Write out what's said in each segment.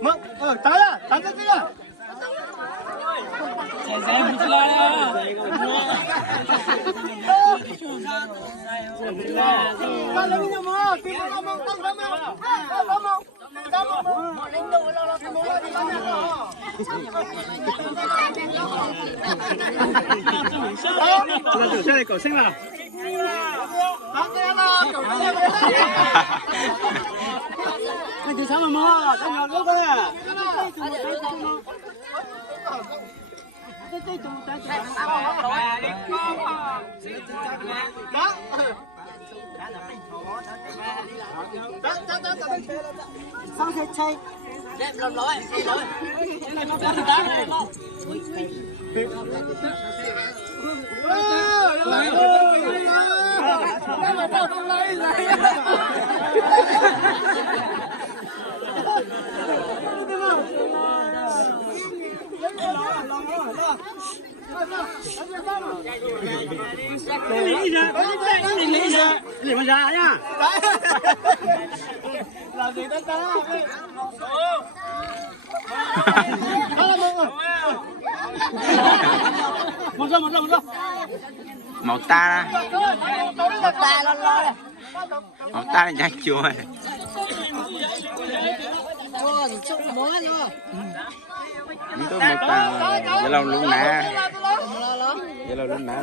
mất tới à tới cái kia Saya beli lah. Kalau ni mau, kita mau tang sama. Chúng ta thử chơi cổ sinh nào. Cái gì sao mà mua? Sao nhỏ lúc đấy à? Sao sẽ chơi? Đẹp lắm rồi. Gì mà ra nhá. Làm gì đó ta. Một giờ. Màu ta đó. Màu ta là nhát chua. Chúng tôi màu ta giờ lâu luôn nè. Giờ lâu luôn nè.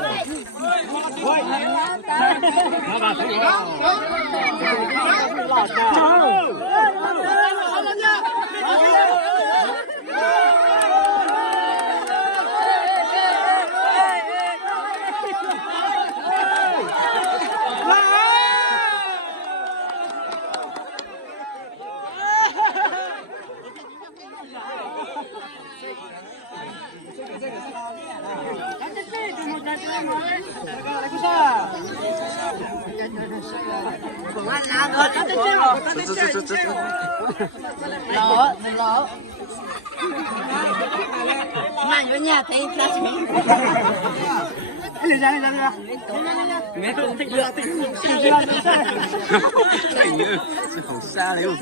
Lỡ. Mang ở nhà thấy ra Cái gì ra. Nghe tôi thích lựa thích Không xa luôn.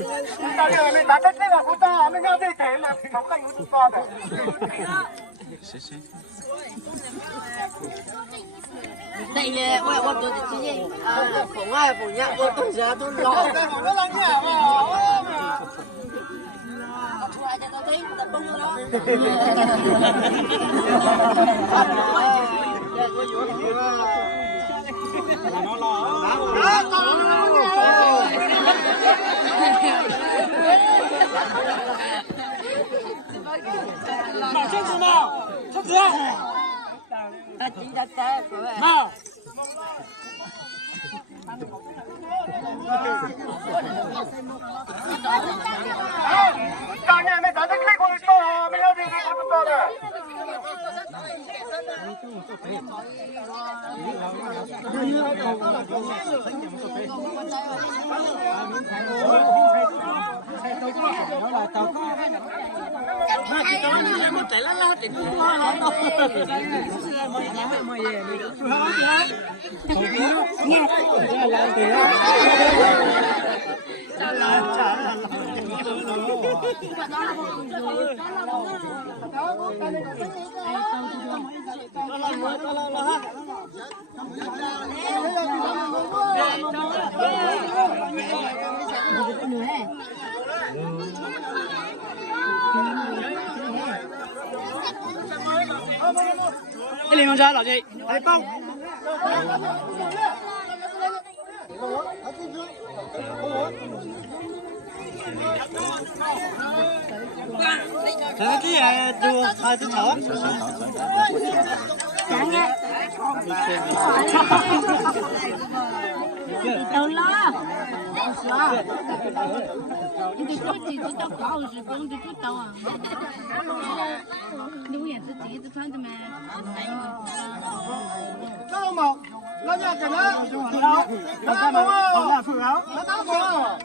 Tao giờ mình bán đất là của ta, mình nghe thế là không cần của con rồi. đây nè, tôi chỉ gì phụ ai phụ nhá, tôi giờ tôi lo. Nó là nhà mà. Ta chỉ đặt tay của em. Nào. Cả nhà mình đã thích khách của tôi, mình要đi của tôi rồi. Cái liền con ra là gì? Hãy bông. Cái gì đùa hai thứ thở. Chẳng nghe. Từ lo.你得自己找高是工资不到啊。你我也是自己穿的吗？Nó một. Nó nhà cái đó. Nó đá bóng không? Nó phượng áo. Nó đá bóng không?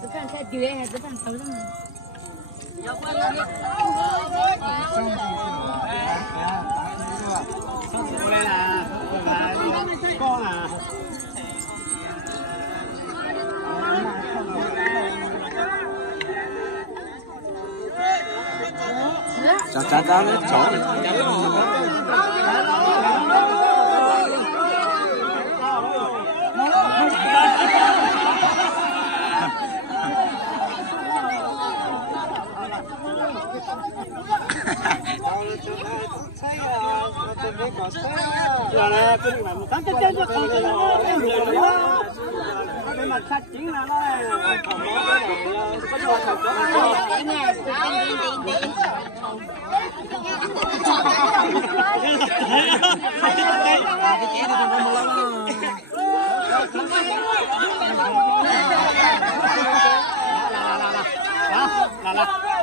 吃饭太对，还是饭头上。上次过来啦，高啦。咱那走。来来，给你们，咱这这好着呢，有人啊，你们看进来了，好毛的，不是我看来，